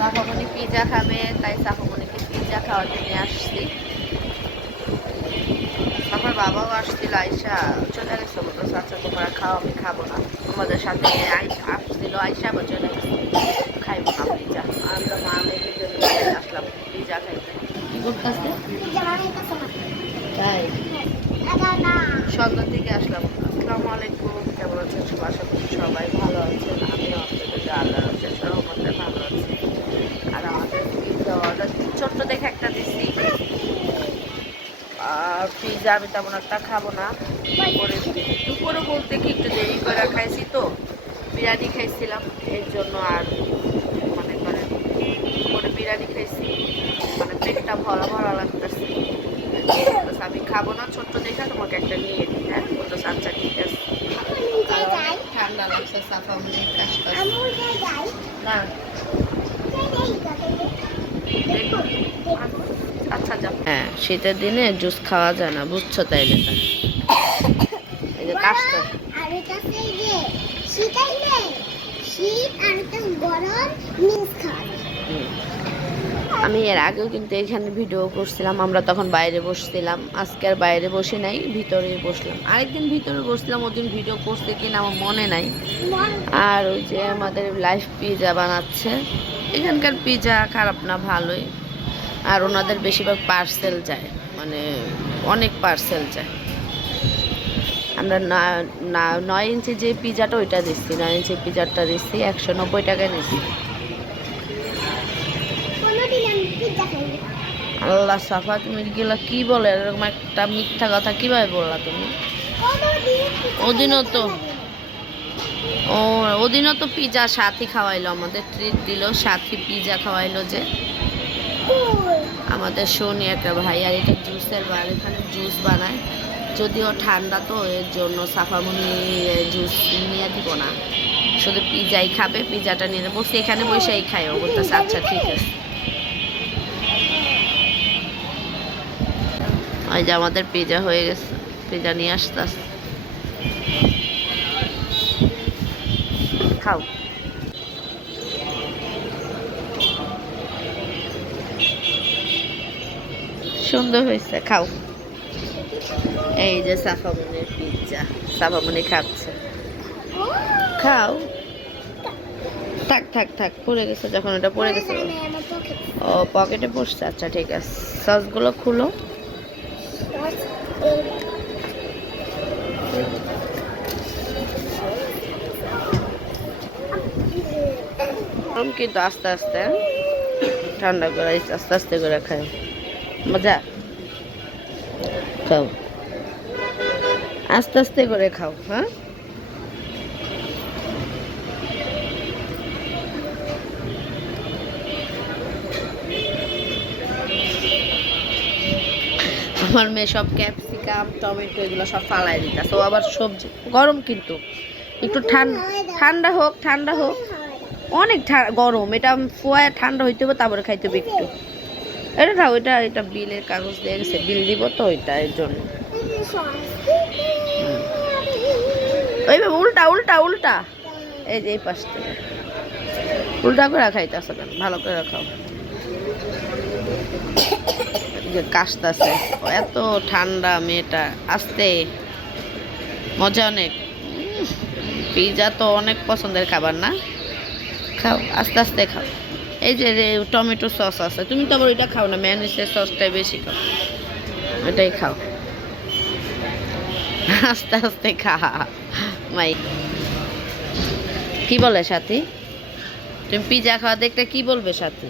সাফামণি pizza খাবে তাই সাফামণিকে pizza খাওয়াতে নিয়ে আসছি। আমার বাবাও আসছিল আয়সা চলে গেছে বলতো আচ্ছা তোমরা খাও আমি খাব না। আমাদের সাথে আয়সা আসছিল আয়সা আবার চলে গেছে। খাইবো না পিজা আমরা মা মেয়ে দুজন আসলাম পিজা খাইতে। তাই? সন্ধ্যার দিকে আসলাম আসসালামু আলাইকুম কেমন আছেন সবাই আশা করি সবাই ভালো আছেন আমিও আপনাদের আল্লাহ রহমতে সহমতে ভালো আছি আর আমাদের পিজা অর্ডার ছোট্ট দেখে একটা দিছি পিজা আমি তেমন একটা খাব না। দুপুরে দুপুরে বলতে কি একটু দেরি করে খাইছি তো। বিরিয়ানি খাইছিলাম এর জন্য আর মনে করেন দুপুরে বিরিয়ানি খাইছি। মানে পেটটা ভরা ভরা লাগতেছে। আমি খাব না ছোট্ট দেখে তোমাকে একটা নিয়ে দিই হ্যাঁ? বলতো আচ্ছা ঠিক আছে। ঠান্ডা লাগছে সাফা কাশটা না। হ্যাঁ শীতের দিনে জুস খাওয়া যায় না বুঝছ তাইলে। তা এই যে। আমি এর আগেও কিন্তু এখানে ভিডিও করছিলাম আমরা তখন বাইরে বসছিলাম। আজকে আর বাইরে বসে নাই ভিতরে বসলাম। আরেকদিন ভিতরে বসলাম ওদিন ভিডিও করছে কিনা আমার মনে নাই। আর ওই যে আমাদের লাইফ পিজা বানাচ্ছে। এখানকার পিজা খারাপ না ভালোই। আর ওনাদের বেশিরভাগ পার্সেল যায়। মানে অনেক পার্সেল যায়। আমরা না না, নয় ইঞ্চি যে পিজাটা ওইটা দিচ্ছি, নয় ইঞ্চি পিজাটা দিচ্ছি, একশো নব্বই টাকায় নিচ্ছি। আল্লাহ সাফা, তুমি গেলা কি বলে? এরকম একটা মিথ্যা কথা কীভাবে বললা তুমি? ওদিনও তো, ও, ওদিনও তো পিজা সাথী খাওয়াইলো, আমাদের ট্রিট দিল, সাথী পিজা খাওয়াইলো যে? আমাদের শনি একটা ভাই, আর এটা জুসের বার এখানে জুস বানায়। যদিও ঠান্ডা তো, এর জন্য সাফামুনি জুস নিয়ে দিব না। শুধু পিজাই খাবে, পিজাটা নিয়ে নেব। এখানে বসেই খাই ও বলতেছে আচ্ছা ঠিক আছে। ওই যে আমাদের পিজা হয়ে গেছে। পিজা নিয়ে আসতে খাও। সুন্দর হয়েছে, খাও। এই যে সাফামনির পিৎজা সাফামনি খাচ্ছে। খাও। থাক থাক থাক, পড়ে গেছে, যখন ওটা পড়ে গেছে। ও পকেটে পড়ছে আচ্ছা ঠিক আছে। সসগুলো খুলো। কিন্তু আস্তে আস্তে? ঠান্ডা করে, আস্তে আস্তে করে খাই মজা। খাও। আস্তে আস্তে করে খাও হ্যাঁ? আমার মেয়ে সব ক্যাপসিকাম, টমেটো এগুলো সব ফালাই দিতেছে। ও আবার সবজি, গরম কিন্তু। একটু ঠান্ডা ঠান্ডা হোক ঠান্ডা হোক। অনেক গরম। এটা ফোয়া ঠান্ডা হইতে হবে, তারপরে খাইতে হবে একটু। এটা খাও এটা এটা বিলের কাগজ দিয়ে বিল দিব তো ওইটা, এর জন্য। ওইভাবে উল্টা উল্টা উল্টা। এই যে এই পাশ থেকে। উল্টা করে খাইতেছে কেন? ভালো করে খাও। যে কাশতাছে। এত ঠান্ডা মেয়েটা, আসতে। মজা অনেক। পিজা তো অনেক পছন্দের খাবার না? খাও, আস্তে আস্তে খাও। এই যে টমেটো সস আছে। তুমি তো আবার ওইটা খাও না ম্যানিসের সসটাই বেশি খাও। ওইটাই খাও। আস্তে আস্তে খা। মাই। কি বলে সাথী? তুমি পিজা খাওয়া দেখলে কি বলবে সাথী?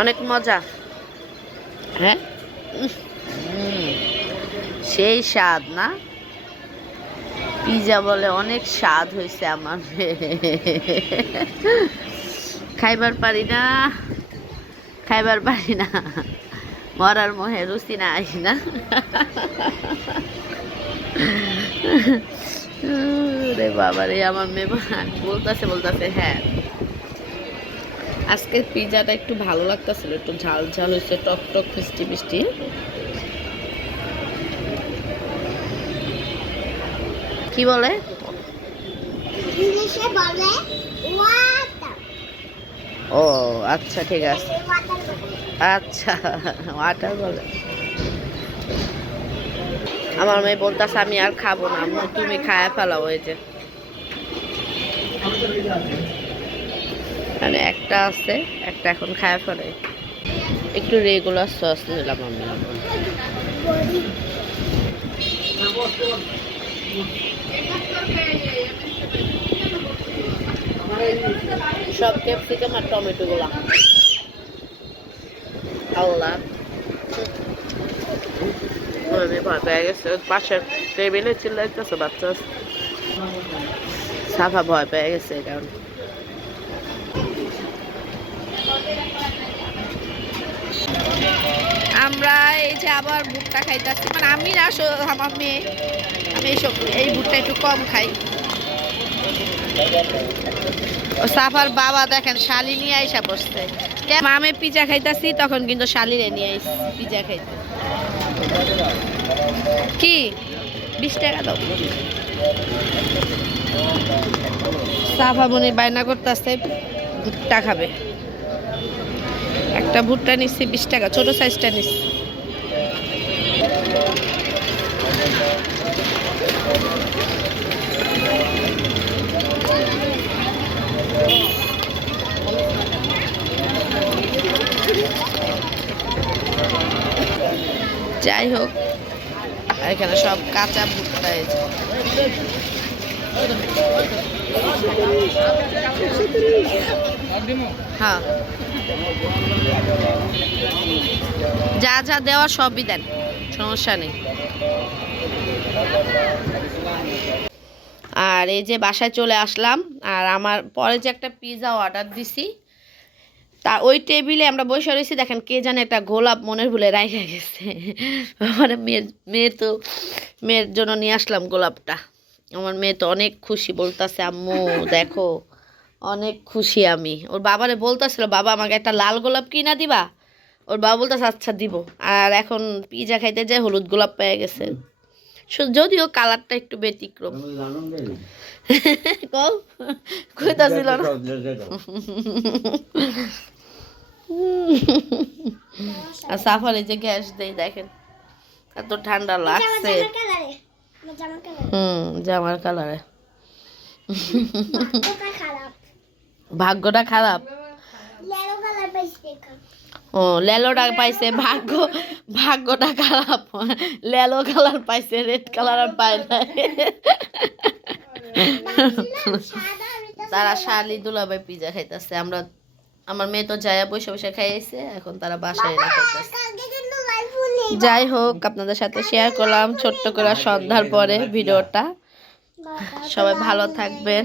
অনেক মজা। হ্যাঁ? সেই স্বাদ, না? পিজা বলে অনেক স্বাদ হয়েছে আমার। খাইবার পারি না, খাইবার পারি না। মরার মোহে রুচি না? আই না রে বাবা রে আমার মেয়ে বলতেছে বলতেছে হ্যাঁ। আজকের পিজাটা একটু ভালো লাগতেছিল একটু ঝাল ঝাল হয়েছে টক টক মিষ্টি মিষ্টি। কি বলে? ও আচ্ছা ঠিক আছে। আচ্ছা ওয়াটার বলে। আমার মেয়ে বলতেছে আমি আর খাব না তুমি খায় ফেলাও এই যে। মানে একটা আছে, একটা এখন খায় ফেলে। একটু রেগুলার সস দিলাম আমি। সব ক্যাপসিকাম আর টমেটো গুলা আল্লাহ। আমি ভয় পেয়ে গেছে। পাশের টেবিলে চিল্লাইতেছে বাচ্চা সাফা ভয় পেয়ে গেছে কারণে। আমরা এই যে আবার ভুট্টা খাইতেছি। মানে আমি না আমার মেয়ে। আমি এইসব এই ভুট্টা একটু কম খাই। সাফার বাবা দেখেন, শালি নিয়ে আইসা কেন আমি পিজা খাইতেছি, তখন কিন্তু শালিরে নিয়ে আইস পিজা খাইতে। কি? বিশ টাকা দাও। সাফা মনে বায়না করতেছে, ভুট্টা খাবে। একটা ভুট্টা নিচ্ছি, বিশ টাকা, ছোট সাইজটা নিচ্ছি যাই হোক এখানে সব কাঁচা ভুট্টা যে। হ্যাঁ। যা যা দেওয়া সবই দেন, সমস্যা নেই। আর এই যে বাসায় চলে আসলাম, আর আমার পরে যে একটা পিৎজা অর্ডার দিছি, তা ওই টেবিলে আমরা বসে রয়েছি, দেখেন কে জানে একটা গোলাপ মনের ভুলে রাইখা গেছে। মানে মেয়ের মেয়ে তো, মেয়ের জন্য নিয়ে আসলাম গোলাপটা। আমার মেয়ে তো অনেক খুশি বলতাছে, আম্মু, দেখো। অনেক খুশি আমি। ওর বাবারে বলতেছিল বাবা আমাকে একটা লাল গোলাপ কিনা দিবা? ওর বাবা বলতেছে আচ্ছা দিব। আর এখন পিজা খাইতে যায় হলুদ গোলাপ পেয়ে গেছে। যদিও কালারটা একটু ব্যতিক্রম। কইতাছিল না। আর সাফারে যে গ্যাস দেই দেখেন। এত ঠান্ডা লাগছে। জামার কালারে হুম জামার কালারে। ভাগ্যটা খারাপ। ও লেলোটা পাইছে ভাগ্য ভাগ্যটা খারাপ। লেলো কালার পাইছে রেড কালার আর পায় না তারা শালি দুলাভাই পিজা খাইতেছে। আমরা আমার মেয়ে তো যায়া বসে বসে খাইয়েছে এখন তারা বাসায় খাইতেছে। নেই। যাই হোক আপনাদের সাথে শেয়ার করলাম ছোট্ট করে সন্ধ্যার পরে ভিডিওটা। সবাই ভালো থাকবেন।